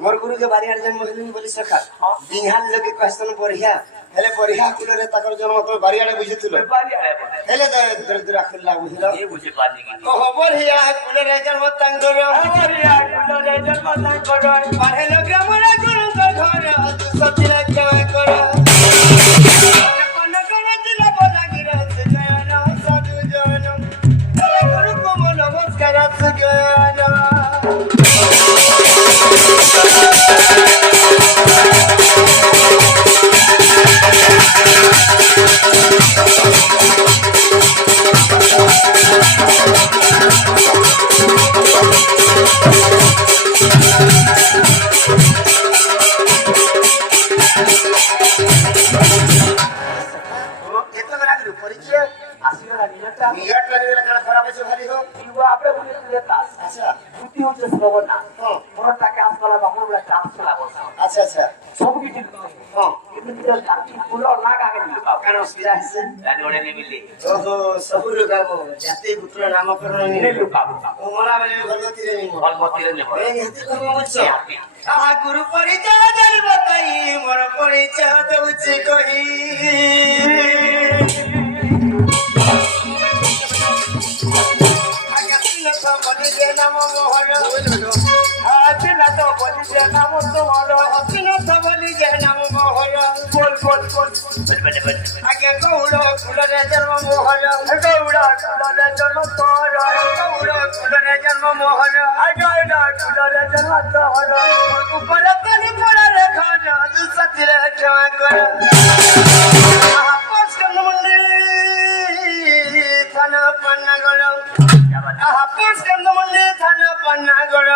मोर गुरु के बारी आड़ जन्म हेलिन बोली सखा बिहान लगे क्वेश्चन पढ़िया हेले पढ़िया कुलरे ताकर जन्म तो बारी आड़े बुझितलो बारी आड़े हेले दर आखिरला बुझिलो ये बुझे पानी की कहो पढ़िया कुलरे जन्म तांगर पढ़िया कुलरे जन्म तांगर पढ़े लगे मोरा गुरु का घर तू सतिला क्या कर कोन करे दिल बोला गिरत जयना साधु जनम गुरु को नमस्कार सगना अच्छा अच्छा सब की ठीक हां कितने काटी फूल और लाग आगे दिल पाओ कानो सिरा है रानी ओने नहीं मिली ओहो सबुर गाबो जाते पुत्र नामकरण नहीं लुकाबो ओ मोरा बेले भगवती रे नहीं भगवती रे नहीं ए यहां को मुझसे आहा गुरु परिचय दल बताई मोर परिचय दउछि कही नाम मोहर हाथिना तो बोली जे नाम तोहर हाथिना तो बोली जे नाम मोहर बोल बोल बोल बल आगे गौड़ फुलरे जन्म मोहर गौड़ फुलरे जन्म तोहर गौड़ फुलरे जन्म मोहर गौड़ फुलरे जन्म तोहर ऊपर तनी पड़े खाना तू सतिरे क्षमा कर आपस कंदमुंडी थाना पन्ना गड़ आपस कंदमुंडी थाना पन्ना गड़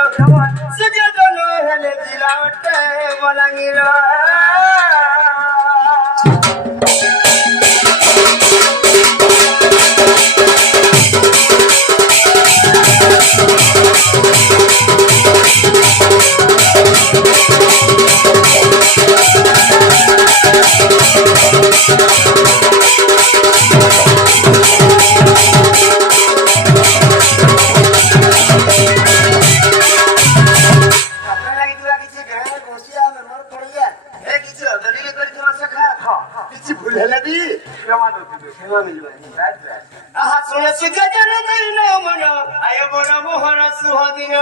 सुजे दोनो हेले दिलावटे बलांगीर सुन सुगजन दैन मन आय बन मोहन सुहदिन